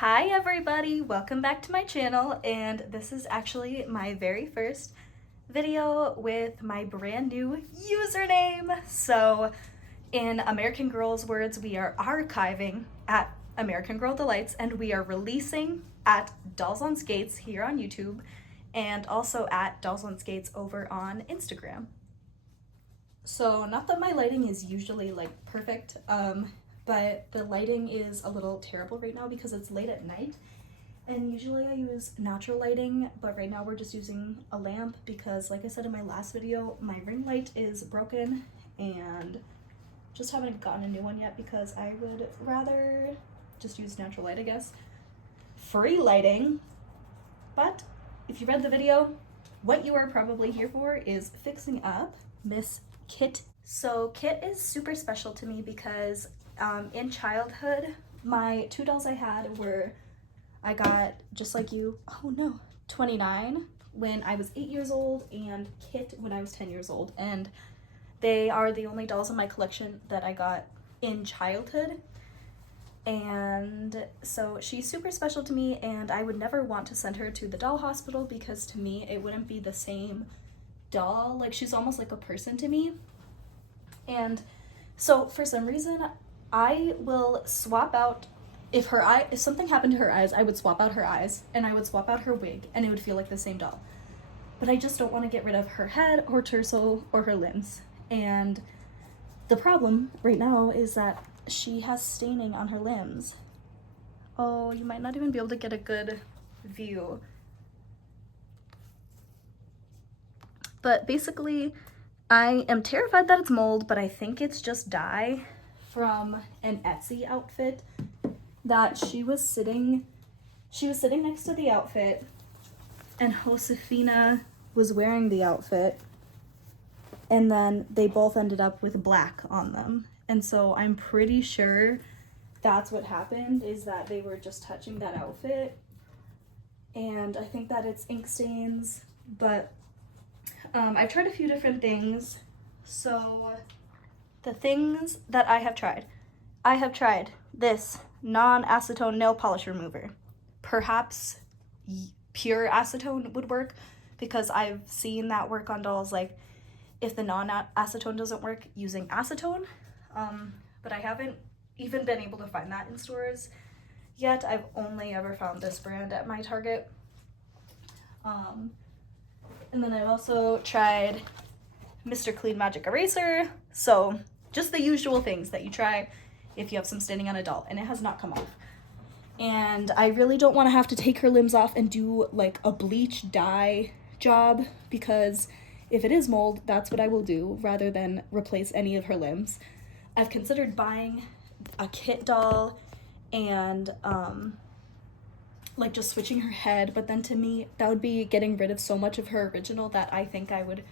Hi everybody, welcome back to my channel, and this is actually my very first video with my brand new username. So in American Girl's words, we are archiving at American Girl Delights and we are releasing at Dolls on Skates here on YouTube and also at Dolls on Skates over on Instagram. So not that my lighting is usually like perfect, but the lighting is a little terrible right now because it's late at night. And usually I use natural lighting, but right now we're just using a lamp because, like I said in my last video, my ring light is broken and just haven't gotten a new one yet because I would rather just use natural light, I guess. Free lighting. But if you read the video, what you are probably here for is fixing up Miss Kit. So Kit is super special to me because in childhood, my two dolls I had were, I got just like you, oh no, 29 when I was 8 years old and Kit when I was 10 years old. And they are the only dolls in my collection that I got in childhood. And so she's super special to me, and I would never want to send her to the doll hospital because to me it wouldn't be the same doll. Like, she's almost like a person to me. And so for some reason I will swap out, if something happened to her eyes, I would swap out her eyes and I would swap out her wig and it would feel like the same doll. But I just don't want to get rid of her head or torso or her limbs. And the problem right now is that she has staining on her limbs. Oh, you might not even be able to get a good view. But basically, I am terrified that it's mold, but I think it's just dye from an Etsy outfit that she was sitting next to the outfit, and Josefina was wearing the outfit, and then they both ended up with black on them. And so I'm pretty sure that's what happened, is that they were just touching that outfit. And I think that it's ink stains, but I've tried a few different things. So the things that I have tried this non-acetone nail polish remover. Perhaps pure acetone would work because I've seen that work on dolls, like if the non-acetone doesn't work, using acetone. But I haven't even been able to find that in stores yet. I've only ever found this brand at my Target. And then I've also tried Mr. Clean Magic Eraser. So just the usual things that you try if you have some staining on a doll, and it has not come off. And I really don't want to have to take her limbs off and do like a bleach dye job, because if it is mold, that's what I will do rather than replace any of her limbs. I've considered buying a Kit doll and like just switching her head, but then to me that would be getting rid of so much of her original that I think I would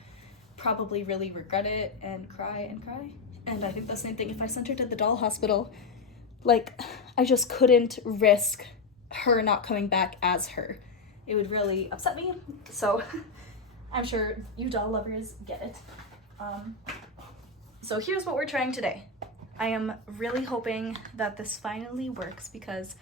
probably really regret it and cry and cry. And I think the same thing if I sent her to the doll hospital. Like, I just couldn't risk her not coming back as her. It would really upset me. So I'm sure you doll lovers get it. So here's what we're trying today. I am really hoping that this finally works because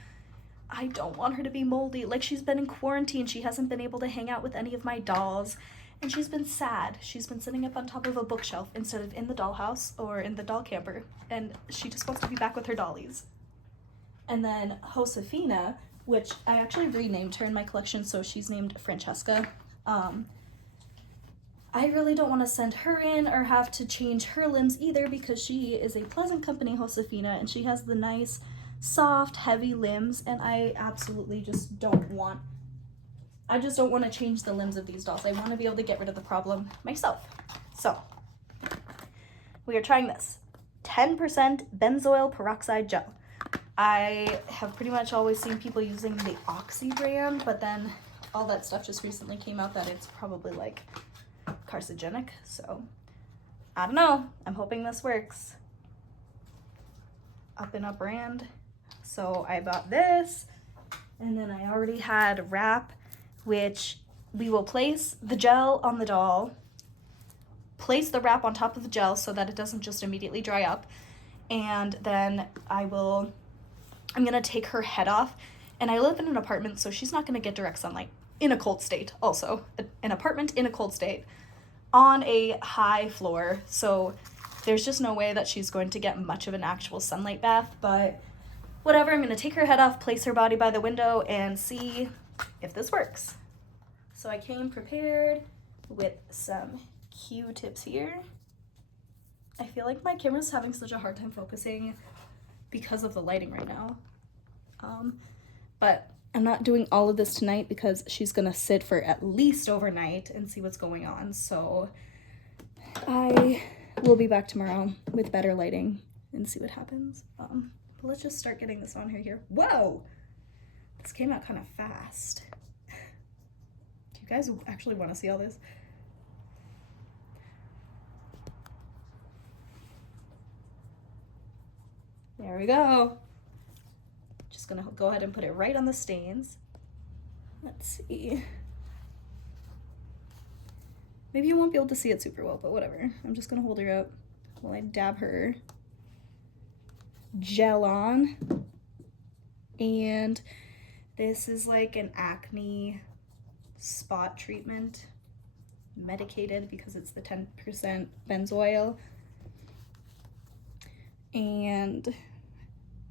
I don't want her to be moldy. Like, she's been in quarantine. She hasn't been able to hang out with any of my dolls. And she's been sad. She's been sitting up on top of a bookshelf instead of in the dollhouse or in the doll camper. And she just wants to be back with her dollies. And then Josefina, which I actually renamed her in my collection, so she's named Francesca. I really don't want to send her in or have to change her limbs either because she is a Pleasant Company Josefina and she has the nice, soft, heavy limbs, and I absolutely just don't want to change the limbs of these dolls. I want to be able to get rid of the problem myself. So we are trying this 10% benzoyl peroxide gel. I have pretty much always seen people using the Oxy brand, but then all that stuff just recently came out that it's probably like carcinogenic. So I don't know. I'm hoping this works. Up and Up brand. So I bought this, and then I already had wrap, which we will place the gel on the doll, place the wrap on top of the gel so that it doesn't just immediately dry up, and then I'm gonna take her head off And I live in an apartment, so she's not going to get direct sunlight in a cold state. Also, an apartment in a cold state on a high floor. So there's just no way that she's going to get much of an actual sunlight bath. But whatever, I'm going to take her head off, place her body by the window, and see if this works. So I came prepared with some Q-tips here. I feel like my camera's having such a hard time focusing because of the lighting right now. But I'm not doing all of this tonight because she's gonna sit for at least overnight and see what's going on. So I will be back tomorrow with better lighting and see what happens. But let's just start getting this on her here. Whoa! This came out kind of fast. Do you guys actually want to see all this? There we go. Just gonna go ahead and put it right on the stains. Let's see. Maybe you won't be able to see it super well, but whatever. I'm just gonna hold her up while I dab her gel on. And this is like an acne spot treatment, medicated because it's the 10% benzoyl. And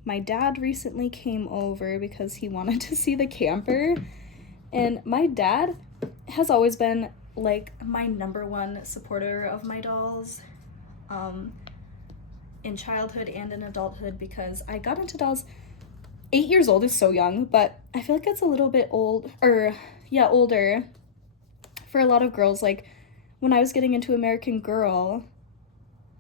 my dad recently came over because he wanted to see the camper. And my dad has always been like my #1 supporter of my dolls in childhood and in adulthood, because I got into dolls. 8 years old is so young, but I feel like it's a little bit older for a lot of girls. Like when I was getting into American Girl,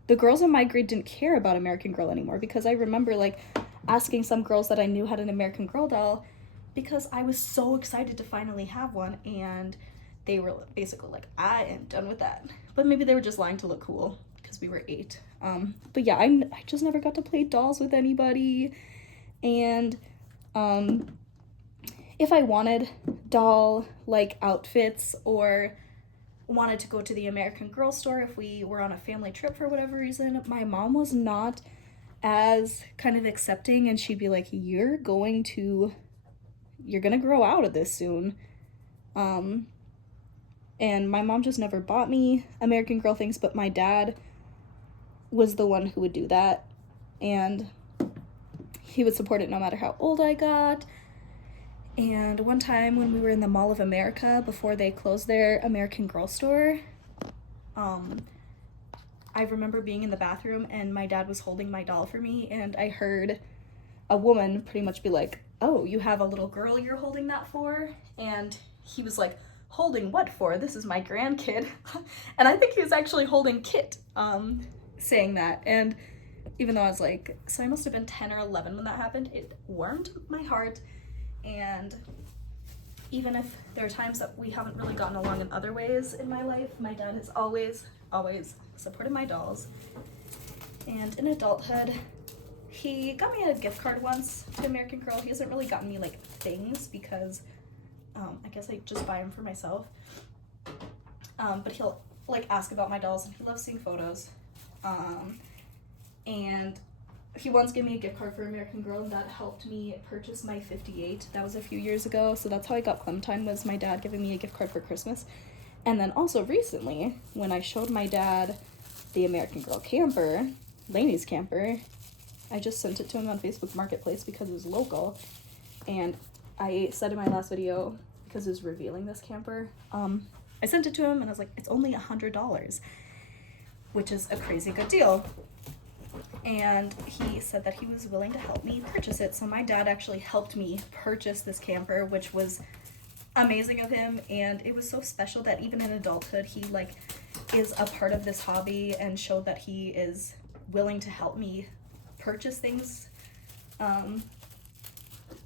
the girls in my grade didn't care about American Girl anymore, because I remember like asking some girls that I knew had an American Girl doll because I was so excited to finally have one, and they were basically like, I am done with that. But maybe they were just lying to look cool because we were 8. But yeah, I just never got to play dolls with anybody. And if I wanted doll like outfits or wanted to go to the American Girl store if we were on a family trip for whatever reason, my mom was not as kind of accepting, and she'd be like, you're gonna grow out of this soon. And my mom just never bought me American Girl things, but my dad was the one who would do that, and he would support it no matter how old I got. And one time when we were in the Mall of America before they closed their American Girl store, I remember being in the bathroom and my dad was holding my doll for me, and I heard a woman pretty much be like, oh, you have a little girl you're holding that for? And he was like, holding what for? This is my grandkid. And I think he was actually holding Kit, saying that. And even though I was like, so I must have been 10 or 11 when that happened, it warmed my heart. And even if there are times that we haven't really gotten along in other ways in my life, my dad has always supported my dolls. And in adulthood, he got me a gift card once to American Girl. He hasn't really gotten me like things because I guess I just buy them for myself. But he'll like ask about my dolls, and he loves seeing photos. And he once gave me a gift card for American Girl, and that helped me purchase my 58. That was a few years ago, so that's how I got Clementine, was my dad giving me a gift card for Christmas. And then also recently, when I showed my dad the American Girl camper, Lainey's camper, I just sent it to him on Facebook Marketplace because it was local. And I said in my last video, because it was revealing this camper, I sent it to him and I was like, it's only $100, which is a crazy good deal. And he said that he was willing to help me purchase it. So my dad actually helped me purchase this camper, which was amazing of him. And it was so special that even in adulthood, he like is a part of this hobby and showed that he is willing to help me purchase things.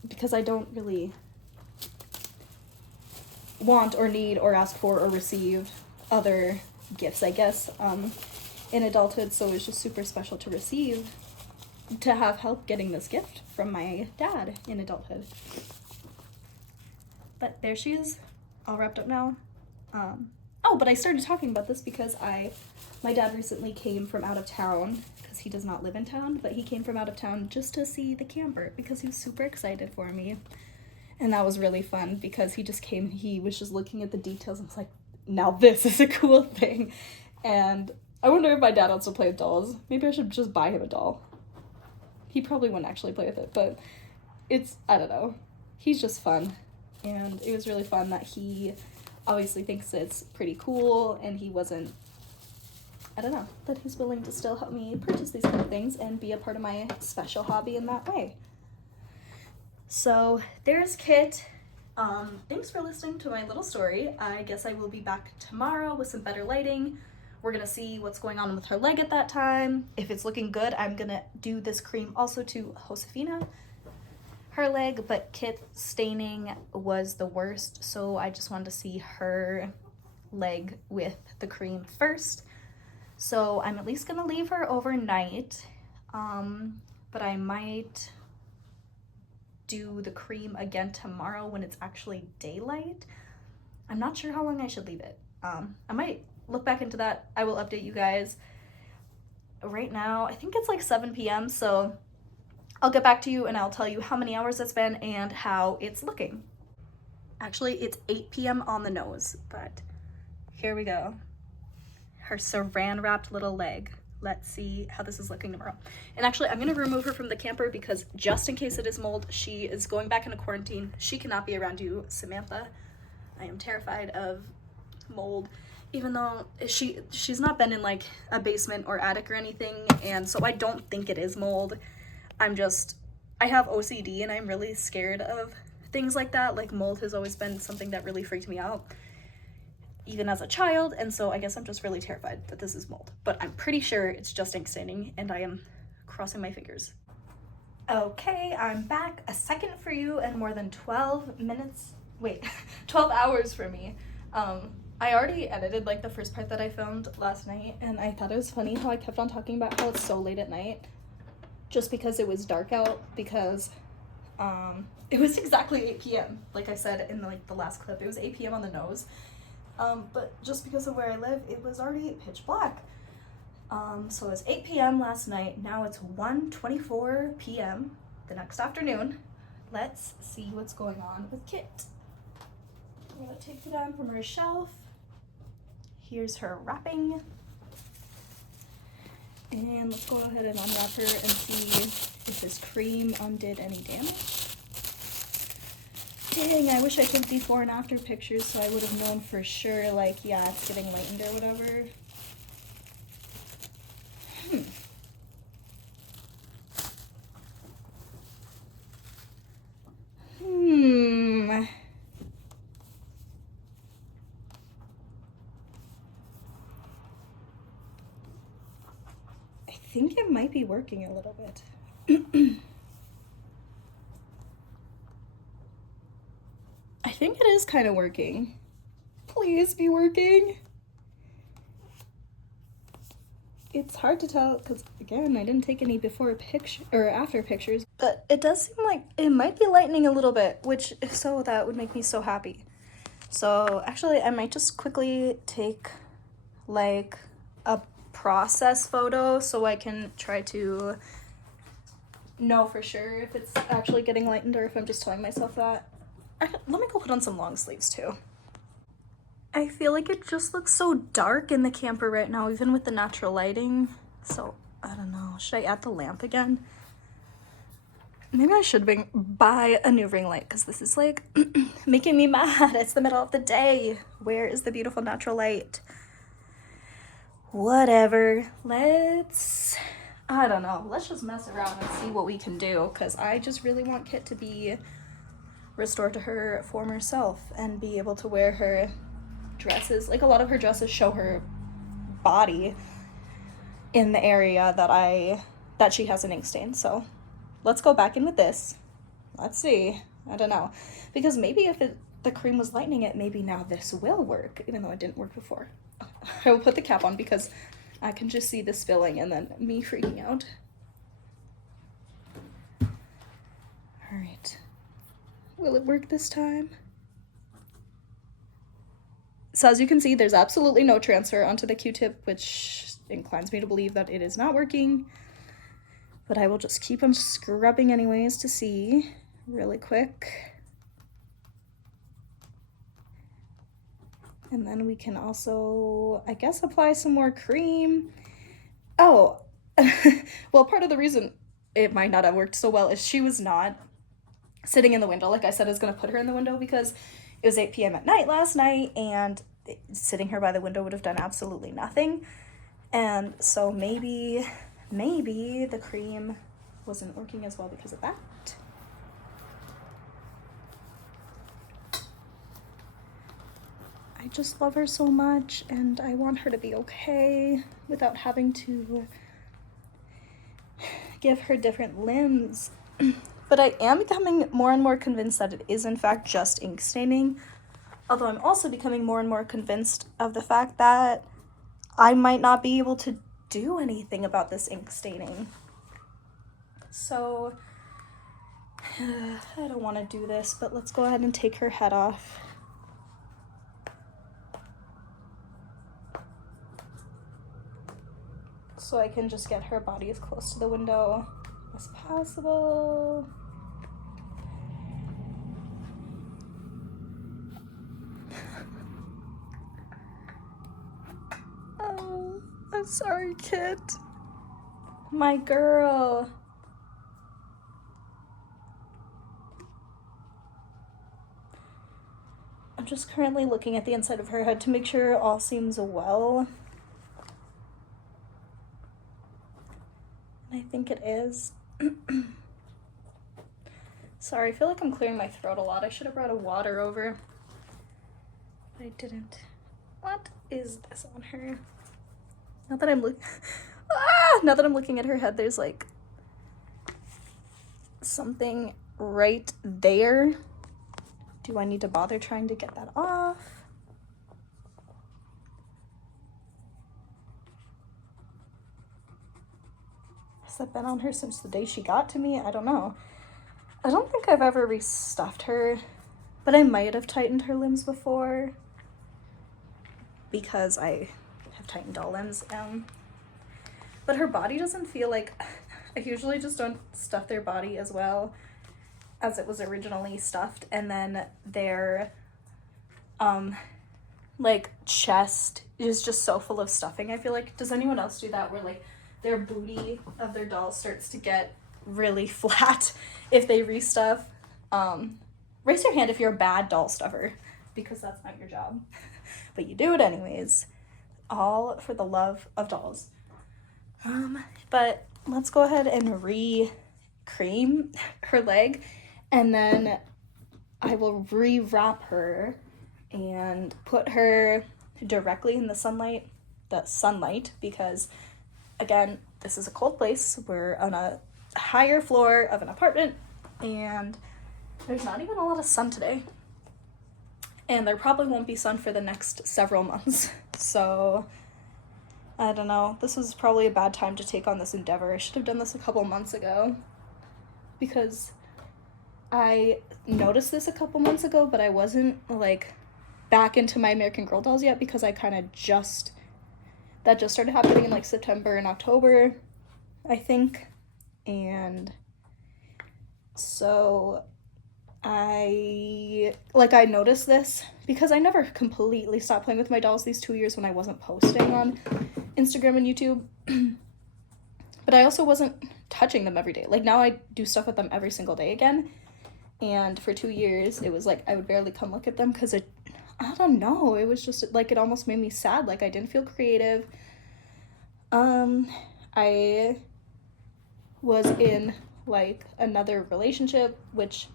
Because I don't really want or need or ask for or receive other gifts, I guess, in adulthood. So it was just super special to receive, to have help getting this gift from my dad in adulthood. But there she is, all wrapped up now. But I started talking about this because my dad recently came from out of town, because he does not live in town, but he came from out of town just to see the camper because he was super excited for me. And that was really fun because he just came, he was just looking at the details and was like, now this is a cool thing. And I wonder if my dad wants to play with dolls. Maybe I should just buy him a doll. He probably wouldn't actually play with it, but it's, I don't know. He's just fun. And it was really fun that he obviously thinks it's pretty cool, and he wasn't, I don't know, that he's willing to still help me purchase these kind of things and be a part of my special hobby in that way. So there's Kit. Thanks for listening to my little story. I guess I will be back tomorrow with some better lighting. We're gonna see what's going on with her leg at that time. If it's looking good, I'm gonna do this cream also to Josefina, her leg, but Kit staining was the worst, so I just wanted to see her leg with the cream first. So I'm at least gonna leave her overnight, but I might do the cream again tomorrow when it's actually daylight. I'm not sure how long I should leave it. I might look back into that. I will update you guys. Right now, I think it's like 7 p.m. So I'll get back to you and I'll tell you how many hours it's been and how it's looking. Actually, it's 8 p.m. on the nose, but here we go. Her saran wrapped little leg. Let's see how this is looking tomorrow. And actually, I'm gonna remove her from the camper because just in case it is mold, she is going back into quarantine. She cannot be around you, Samantha. I am terrified of mold, even though she's not been in like a basement or attic or anything, and so I don't think it is mold. I have OCD and I'm really scared of things like that. Like mold has always been something that really freaked me out, even as a child, and so I guess I'm just really terrified that this is mold. But I'm pretty sure it's just ink staining, and I am crossing my fingers. Okay, I'm back. A second for you and more than 12 minutes, wait, 12 hours for me. I already edited like the first part that I filmed last night, and I thought it was funny how I kept on talking about how it's so late at night, just because it was dark out, because it was exactly 8 p.m. Like I said in the last clip, it was 8 p.m. on the nose. But just because of where I live, it was already pitch black. So it was 8 p.m. last night. Now it's 1:24 p.m. the next afternoon. Let's see what's going on with Kit. I'm gonna take her down from her shelf. Here's her wrapping. And let's go ahead and unwrap her and see if this cream undid any damage. Dang, I wish I took before and after pictures so I would have known for sure, like, yeah, it's getting lightened or whatever. I think it might be working a little bit. I think it is kind of working. Please be working. It's hard to tell because, again, I didn't take any before picture or after pictures, but it does seem like it might be lightening a little bit, which if so, that would make me so happy. So actually, I might just quickly take like a process photo so I can try to know for sure if it's actually getting lightened or if I'm just telling myself that. Let me go put on some long sleeves too. I feel like it just looks so dark in the camper right now, even with the natural lighting. So, I don't know. Should I add the lamp again? Maybe I should buy a new ring light because this is like making me mad. It's the middle of the day. Where is the beautiful natural light? Whatever. I don't know. Let's just mess around and see what we can do because I just really want Kit to be restored to her former self and be able to wear her dresses. Like a lot of her dresses show her body in the area that she has an ink stain. So let's go back in with this. Let's see. I don't know. Because maybe if the cream was lightening it, maybe now this will work, even though it didn't work before. I will put the cap on because I can just see the spilling and then me freaking out. All right. Will it work this time? So as you can see, there's absolutely no transfer onto the Q-tip, which inclines me to believe that it is not working. But I will just keep on scrubbing anyways to see really quick. And then we can also, I guess, apply some more cream. Oh, well, part of the reason it might not have worked so well is she was not sitting in the window. Like I said, I was going to put her in the window because it was 8 p.m. at night last night, and sitting her by the window would have done absolutely nothing. And so maybe the cream wasn't working as well because of that. I just love her so much, and I want her to be okay without having to give her different limbs. But I am becoming more and more convinced that it is in fact just ink staining, although I'm also becoming more and more convinced of the fact that I might not be able to do anything about this ink staining. So I don't want to do this, but let's go ahead and take her head off. So I can just get her body as close to the window as possible. Oh, I'm sorry, kid. My girl. I'm just currently looking at the inside of her head to make sure all seems well. I think it is. Sorry, I feel like I'm clearing my throat a lot. I should have brought a water over, but I didn't. What is this on her? Now that I'm looking at her head, there's like something right there. Do I need to bother trying to get that off? Has that been on her since the day she got to me? I don't know. I don't think I've ever restuffed her, but I might have tightened her limbs before because I have tightened doll limbs. But her body doesn't feel like, I usually just don't stuff their body as well as it was originally stuffed, and then their like chest is just so full of stuffing. I feel like, does anyone else do that where like their booty of their doll starts to get really flat if they restuff? Raise your hand if you're a bad doll stuffer, because that's not your job, but you do it anyways, all for the love of dolls. But let's go ahead and re-cream her leg, and then I will rewrap her and put her directly in the sunlight, because again, this is a cold place. We're on a higher floor of an apartment, and there's not even a lot of sun today. And there probably won't be sun for the next several months. So, I don't know. This was probably a bad time to take on this endeavor. I should have done this a couple months ago, because I noticed this a couple months ago, but I wasn't like back into my American Girl dolls yet, because I kind of that just started happening in like September and October, I think. And so I noticed this because I never completely stopped playing with my dolls these 2 years when I wasn't posting on Instagram and YouTube. But I also wasn't touching them every day. Like now I do stuff with them every single day again. And for 2 years, it was like I would barely come look at them because I don't know, it was just like it almost made me sad. Like I didn't feel creative. I was in like another relationship, which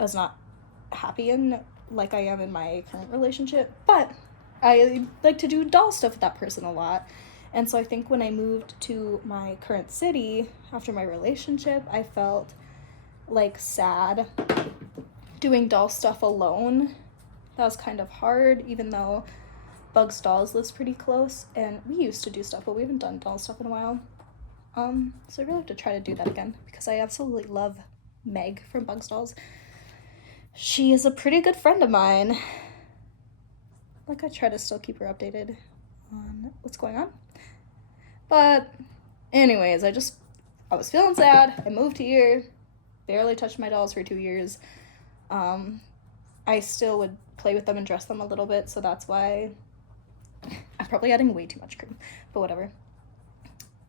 I was not happy in, like I am in my current relationship, but I like to do doll stuff with that person a lot. And so I think when I moved to my current city after my relationship, I felt like sad doing doll stuff alone. That was kind of hard, even though Bugs Dolls lives pretty close, and we used to do stuff, but we haven't done doll stuff in a while. So I really have to try to do that again, because I absolutely love Meg from Bugs Dolls. She is a pretty good friend of mine. Like I try to still keep her updated on what's going on. But anyways, I was feeling sad. I moved here, barely touched my dolls for 2 years. I still would play with them and dress them a little bit, so that's why I'm probably adding way too much cream, but whatever.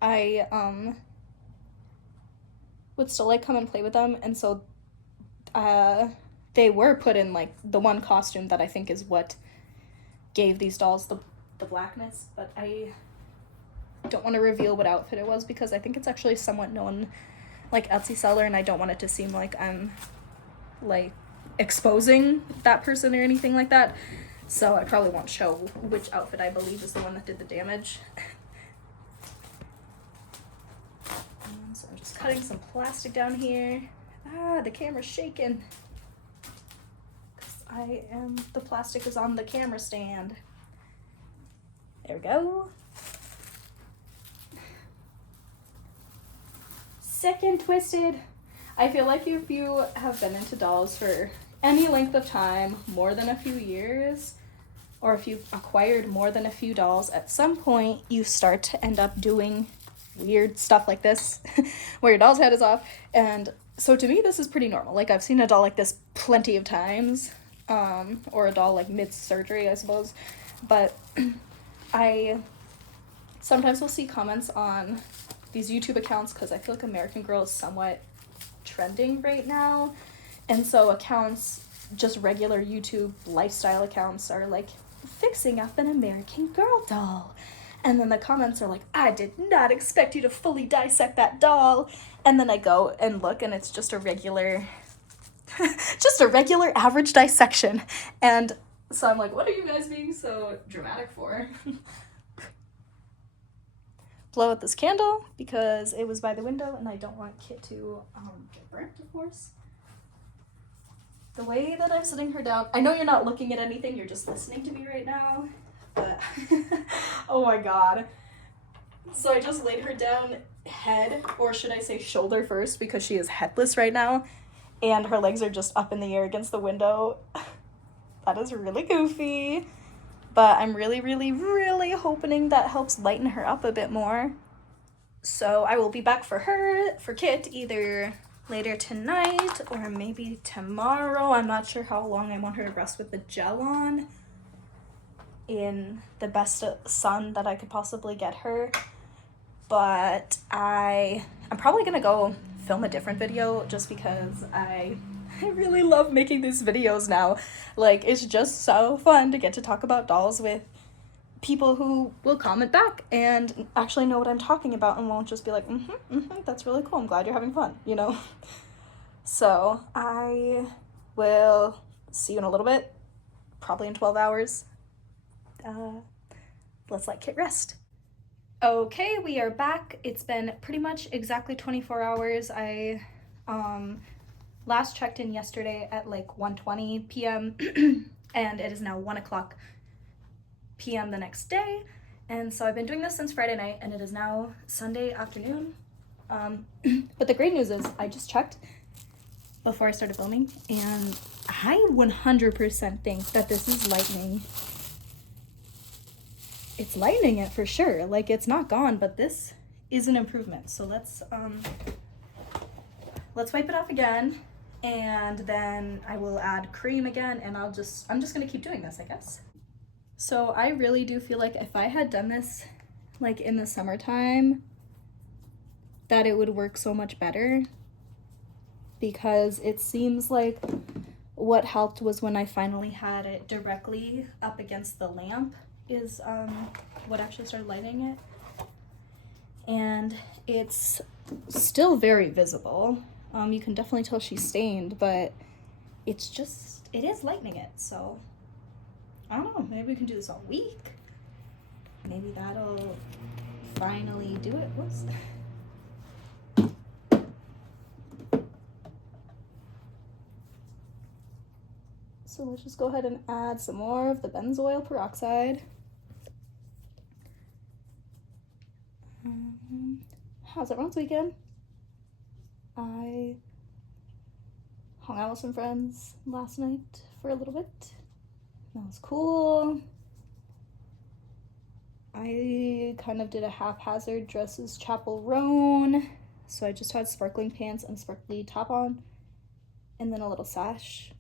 I would still like come and play with them, and so they were put in like the one costume that I think is what gave these dolls the blackness, but I don't want to reveal what outfit it was because I think it's actually somewhat known like Etsy seller, and I don't want it to seem like I'm like exposing that person or anything like that, so I probably won't show which outfit I believe is the one that did the damage. So I'm just cutting some plastic down here. The camera's shaking. The plastic is on the camera stand. There we go. Sick and twisted. I feel like if you have been into dolls for any length of time, more than a few years, or if you've acquired more than a few dolls, at some point you start to end up doing weird stuff like this, where your doll's head is off. And so to me, this is pretty normal. Like, I've seen a doll like this plenty of times, or a doll like mid-surgery, I suppose. But I sometimes will see comments on these YouTube accounts, because I feel like American Girl is somewhat trending right now, and so accounts, just regular YouTube lifestyle accounts, are like, fixing up an American Girl doll, and then the comments are like, I did not expect you to fully dissect that doll, and then I go and look and it's just a regular just a regular average dissection, and so I'm like, what are you guys being so dramatic for? Blow out this candle because it was by the window and I don't want Kit to get burnt, of course. The way that I'm sitting her down, I know you're not looking at anything, you're just listening to me right now, but oh my god. So I just laid her down head, or should I say shoulder first, because she is headless right now, and her legs are just up in the air against the window. That is really goofy. But I'm really, really, really hoping that helps lighten her up a bit more. So I will be back for Kit, either later tonight or maybe tomorrow. I'm not sure how long I want her to rest with the gel on, in the best sun that I could possibly get her. But I'm probably gonna go film a different video, just because I really love making these videos now. Like, it's just so fun to get to talk about dolls with people who will comment back and actually know what I'm talking about and won't just be like, that's really cool, I'm glad you're having fun, you know? So I will see you in a little bit, probably in 12 hours. Let's let Kit rest. Okay, we are back. It's been pretty much exactly 24 hours. I last checked in yesterday at like 1:20 p.m. and it is now 1 o'clock p.m. the next day, and so I've been doing this since Friday night, and it is now Sunday afternoon. But the great news is I just checked before I started filming, and I 100% think that this is lightning. It's lightening it for sure. Like, it's not gone, but this is an improvement. So let's wipe it off again, and then I will add cream again, and I'm just gonna keep doing this, I guess. So I really do feel like if I had done this like in the summertime, that it would work so much better, because it seems like what helped was when I finally had it directly up against the lamp is what actually started lighting it, and it's still very visible. You can definitely tell she's stained, but it is lightening it. So I don't know, maybe we can do this all week. Maybe that'll finally do it. Whoops. So let's just go ahead and add some more of the benzoyl peroxide. How's everyone's weekend? I hung out with some friends last night for a little bit. That was cool. I kind of did a haphazard dresses chapel roan. So I just had sparkling pants and sparkly top on, and then a little sash.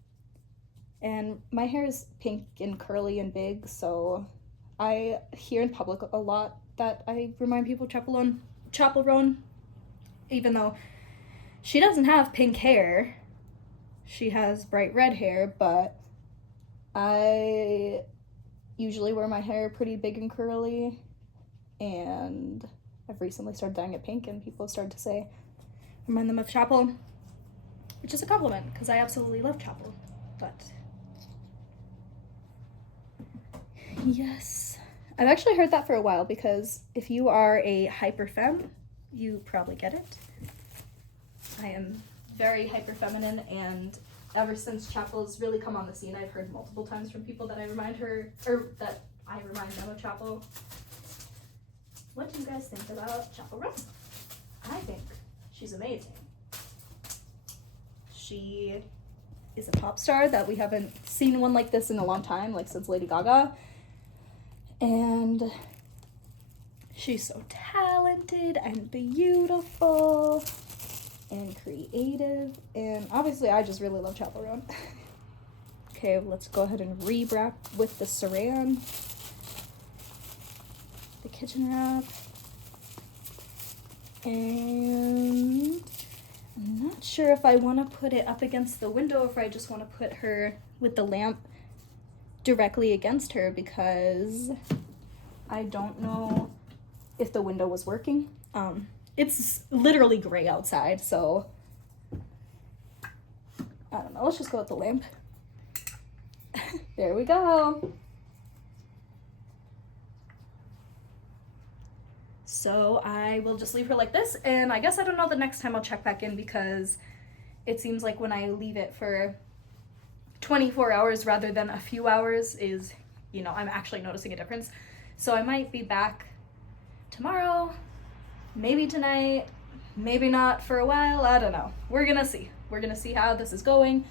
And my hair is pink and curly and big, so I hear in public a lot that I remind people of Chappell Roan, even though she doesn't have pink hair. She has bright red hair, but I usually wear my hair pretty big and curly, and I've recently started dyeing it pink, and people have started to say, remind them of Chappell, which is a compliment, because I absolutely love Chappell, but yes. I've actually heard that for a while, because if you are a hyper femme, you probably get it. I am very hyper feminine, and ever since Chappell's really come on the scene, I've heard multiple times from people that I remind them of Chappell. What do you guys think about Chappell Roan? I think she's amazing. She is a pop star that we haven't seen one like this in a long time, like since Lady Gaga. And she's so talented and beautiful and creative. And obviously I just really love Chappell Roan. Okay, let's go ahead and re-wrap with the saran. The kitchen wrap. And I'm not sure if I want to put it up against the window or if I just want to put her with the lamp directly against her, because I don't know if the window was working. It's literally gray outside, so I don't know. Let's just go with the lamp. There we go. So I will just leave her like this, and I guess I don't know the next time I'll check back in, because it seems like when I leave it for 24 hours rather than a few hours is, you know, I'm actually noticing a difference. So I might be back tomorrow, maybe tonight, maybe not for a while, I don't know. We're gonna see. We're gonna see how this is going.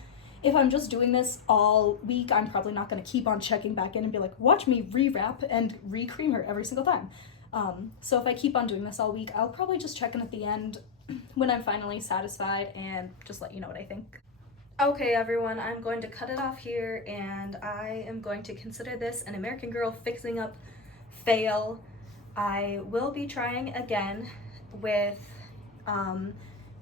If I'm just doing this all week, I'm probably not gonna keep on checking back in and be like, watch me re-wrap and re-cream her every single time. So if I keep on doing this all week, I'll probably just check in at the end when I'm finally satisfied and just let you know what I think. Okay, everyone, I'm going to cut it off here, and I am going to consider this an American Girl fixing up fail. I will be trying again with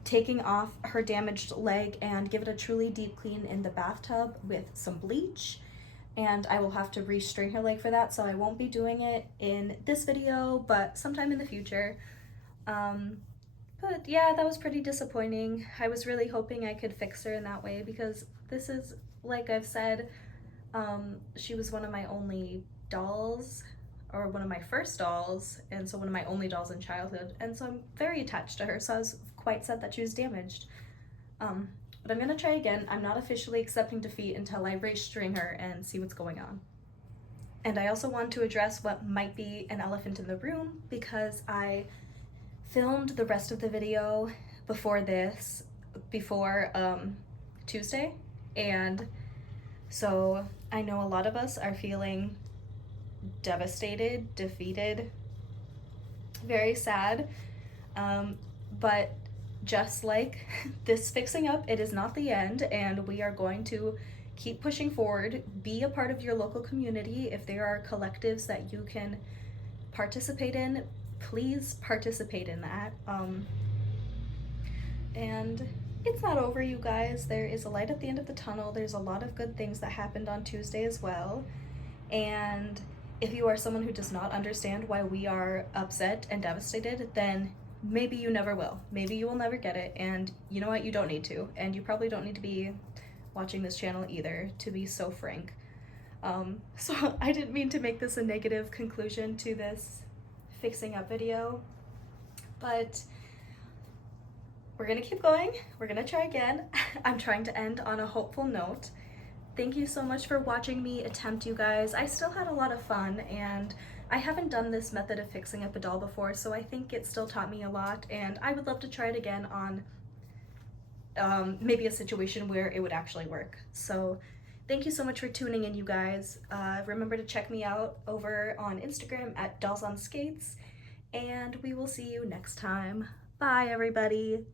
taking off her damaged leg and give it a truly deep clean in the bathtub with some bleach, and I will have to restring her leg for that, so I won't be doing it in this video, but sometime in the future. But yeah, that was pretty disappointing. I was really hoping I could fix her in that way, because this is, like I've said, she was one of my only dolls, or one of my first dolls, and so one of my only dolls in childhood, and so I'm very attached to her, so I was quite sad that she was damaged. But I'm gonna try again. I'm not officially accepting defeat until I restring her and see what's going on. And I also want to address what might be an elephant in the room, because I filmed the rest of the video before Tuesday, and so I know a lot of us are feeling devastated, defeated, very sad, but just like this fixing up, it is not the end, and we are going to keep pushing forward. Be a part of your local community. If there are collectives that you can participate in, please participate in that. And it's not over, you guys. There is a light at the end of the tunnel. There's a lot of good things that happened on Tuesday as well. And if you are someone who does not understand why we are upset and devastated, then maybe you never will. Maybe you will never get it, and you know what? You don't need to. And you probably don't need to be watching this channel either, to be so frank. So I didn't mean to make this a negative conclusion to this fixing up video, but we're gonna keep going. We're gonna try again. I'm trying to end on a hopeful note. Thank you so much for watching me attempt, you guys. I still had a lot of fun, and I haven't done this method of fixing up a doll before, so I think it still taught me a lot, and I would love to try it again on maybe a situation where it would actually work. So thank you so much for tuning in, you guys. Remember to check me out over on Instagram at Dolls on Skates, and we will see you next time. Bye, everybody.